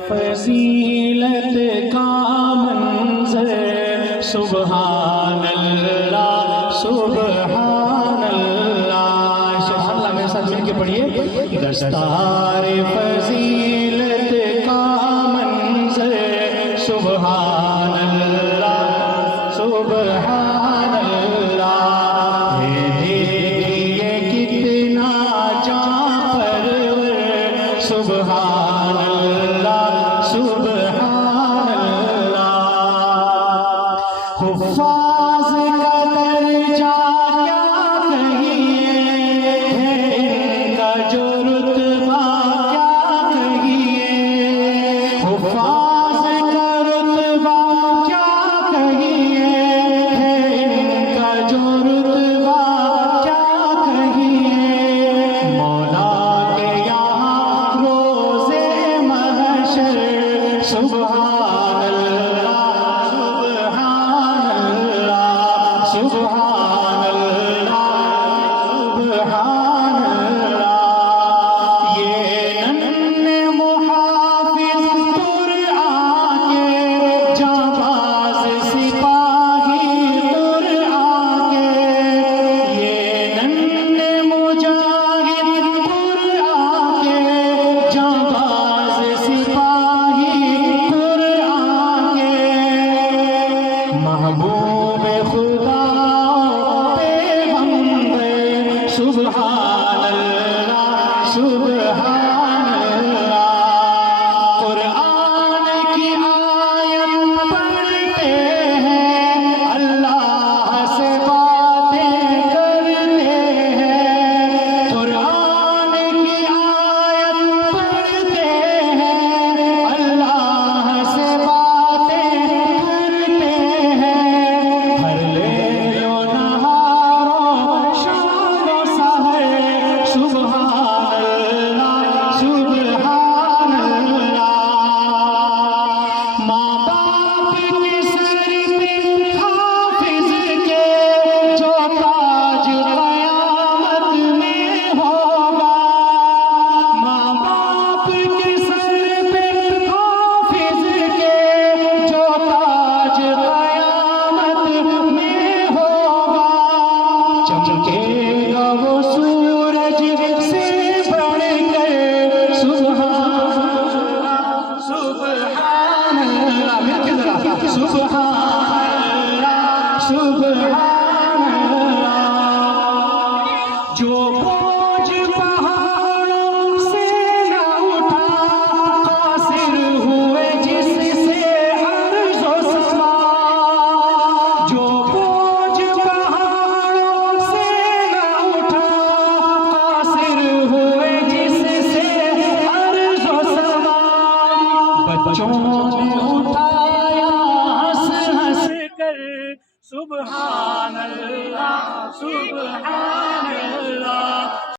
فضیلت کا منظر سبحان اللہ سبحان اللہ سبحان اللہ میرے ساتھ مل کے پڑھیے دستار فضیلت کا منظر سبحان اللہ سبحان اللہ دیکھیے کتنا جاں پرور سبحان اللہ سبحان اللہ حفاظ کا درجہ کیا کہیے ہے ان کا جو رتبہ کیا کہیے حفاظ کا رتبہ کیا کہیے ہے ان کا جو رتبہ کیا کہیے مولا کے یہاں روزے محشر سبحان اللہ سبحان اللہ سبحان اللہ سبحان اللہ یہ ننھے محافظ قرآن کے جانباز سپاہی قرآن کے یہ ننھے مجاہد قرآن کے جانباز سپاہی قرآن کے محبوب خدا پیغمبر سبحان اللہ سبحان اللہ قرآن کی آیت پڑھتے ہیں اللہ سے باتیں کرتے ہیں قرآن کی آیت پڑھتے ہیں اللہ سے باتیں کرتے ہیں ہر لیل و نہار شام و سحر سبحان اللہ سبحان اللہ ماں باپ کے سر پہ حافظ کے جو تاج قیامت میں ہوگا ماں باپ کے سر پہ حافظ کے جو تاج قیامت میں ہوگا چمکے گا وہ سورج سے بڑھ کر سبحان اللہ سبحان اللہ مل کے ذرا سبحان اللہ سبحان اللہ جو بوجھ پہاڑوں سے نہ اٹھا قاصر ہوئے جس سے عرض و سما جو بوجھ پہاڑوں سے نہ اٹھا قاصر ہوئے جس سے عرض و سما بچوں نے اٹھایا ہنس ہنس کر سبحان اللہ سبحان اللہ